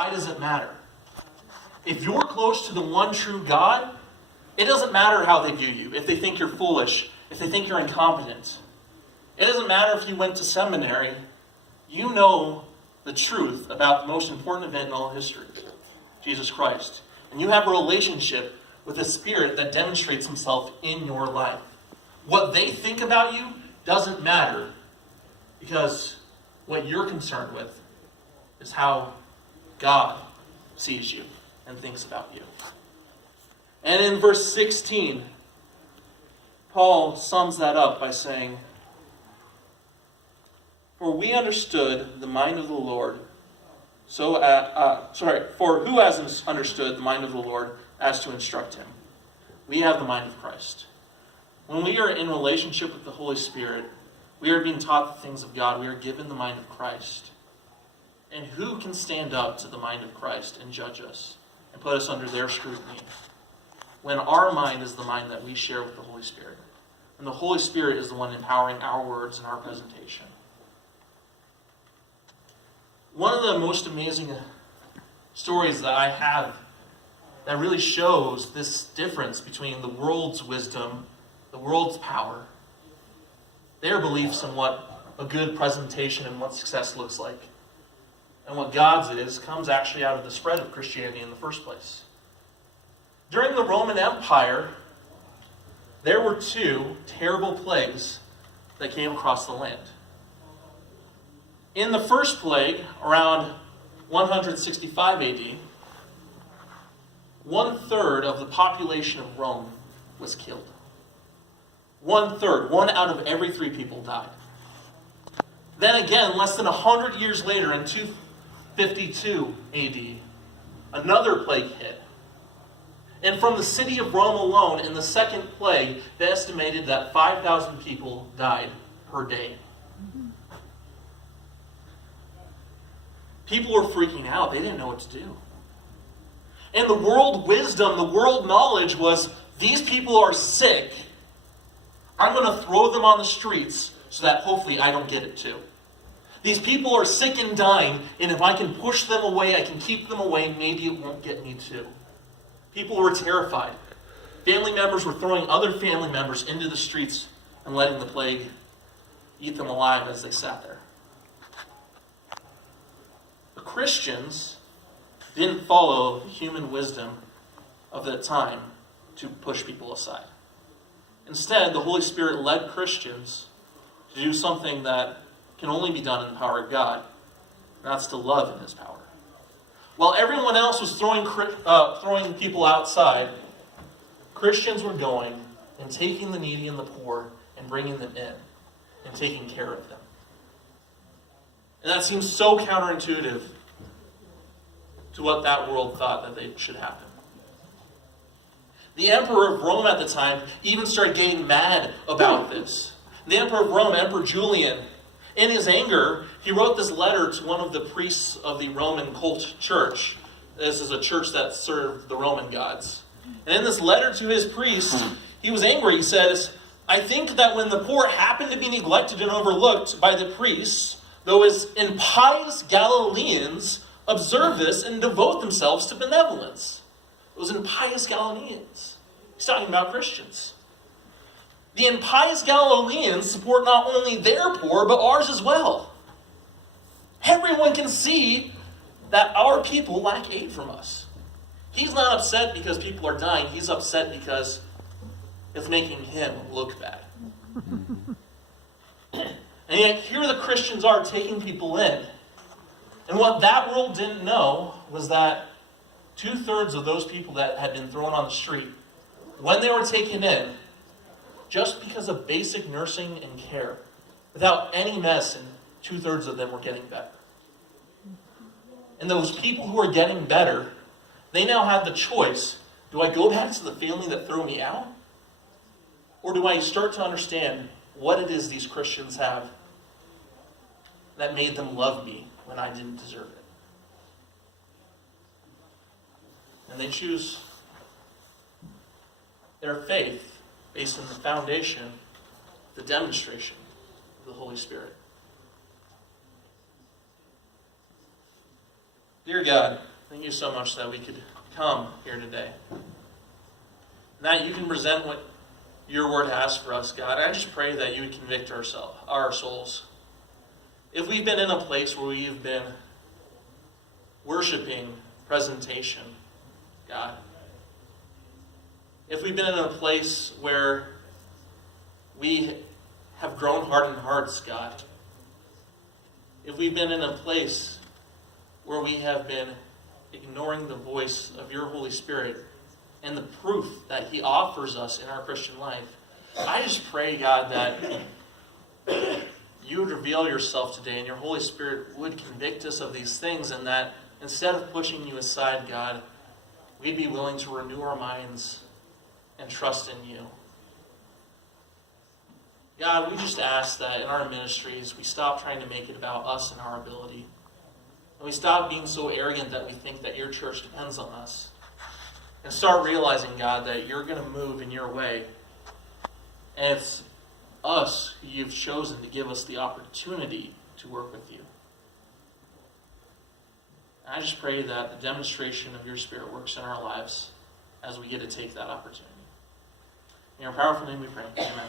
Why does it matter? If you're close to the one true God, it doesn't matter how they view you. If they think you're foolish, if they think you're incompetent. It doesn't matter if you went to seminary. You know the truth about the most important event in all history, Jesus Christ. And you have a relationship with a Spirit that demonstrates himself in your life. What they think about you doesn't matter, because what you're concerned with is how God sees you and thinks about you. And in verse 16, Paul sums that up by saying, For we understood the mind of the Lord, for who has understood the mind of the Lord as to instruct him? We have the mind of Christ. When we are in relationship with the Holy Spirit, we are being taught the things of God. We are given the mind of Christ. And who can stand up to the mind of Christ and judge us and put us under their scrutiny when our mind is the mind that we share with the Holy Spirit? And the Holy Spirit is the one empowering our words and our presentation. One of the most amazing stories that I have that really shows this difference between the world's wisdom, the world's power, their beliefs in what a good presentation and what success looks like, and what God's is, comes actually out of the spread of Christianity in the first place. During the Roman Empire, there were two terrible plagues that came across the land. In the first plague, around 165 AD, 1/3 of the population of Rome was killed. 1/3, 1 out of every 3 people died. Then again, less than 100 years later, in 252 AD, another plague hit. And from the city of Rome alone, in the second plague, they estimated that 5,000 people died per day. People were freaking out. They didn't know what to do. And the world wisdom, the world knowledge was, these people are sick. I'm going to throw them on the streets so that hopefully I don't get it too. These people are sick and dying, and if I can push them away, I can keep them away, maybe it won't get me too. People were terrified. Family members were throwing other family members into the streets and letting the plague eat them alive as they sat there. The Christians didn't follow the human wisdom of that time to push people aside. Instead, the Holy Spirit led Christians to do something that can only be done in the power of God, and that's to love in his power. While everyone else was throwing people outside, Christians were going and taking the needy and the poor and bringing them in and taking care of them. And that seems so counterintuitive to what that world thought that they should happen. The emperor of Rome at the time even started getting mad about this. The emperor of Rome, Emperor Julian, in his anger, he wrote this letter to one of the priests of the Roman cult church. This is a church that served the Roman gods. And in this letter to his priest, he was angry. He says, I think that when the poor happen to be neglected and overlooked by the priests, those impious Galileans observe this and devote themselves to benevolence. Those impious Galileans. He's talking about Christians. The impious Galileans support not only their poor, but ours as well. Everyone can see that our people lack aid from us. He's not upset because people are dying. He's upset because it's making him look bad. And yet here the Christians are taking people in. And what that world didn't know was that 2/3 of those people that had been thrown on the street, when they were taken in, just because of basic nursing and care, without any medicine, 2/3 of them were getting better. And those people who are getting better, they now have the choice. Do I go back to the family that threw me out? Or do I start to understand what it is these Christians have that made them love me when I didn't deserve it? And they choose their faith based on the foundation, the demonstration of the Holy Spirit. Dear God, Thank you so much that we could come here today. That you can present what your word has for us, God. I just pray that you would convict our souls. If we've been in a place where we've been worshiping presentation, God. If we've been in a place where we have grown hardened hearts, God. If we've been in a place where we have been ignoring the voice of your Holy Spirit and the proof that he offers us in our Christian life, I just pray, God, that you would reveal yourself today and your Holy Spirit would convict us of these things, and that instead of pushing you aside, God, we'd be willing to renew our minds and trust in you. God, we just ask that in our ministries, we stop trying to make it about us and our ability. And we stop being so arrogant that we think that your church depends on us. And start realizing, God, that you're going to move in your way. And it's us who you've chosen to give us the opportunity to work with you. And I just pray that the demonstration of your Spirit works in our lives as we get to take that opportunity. In your powerful name we pray. Amen.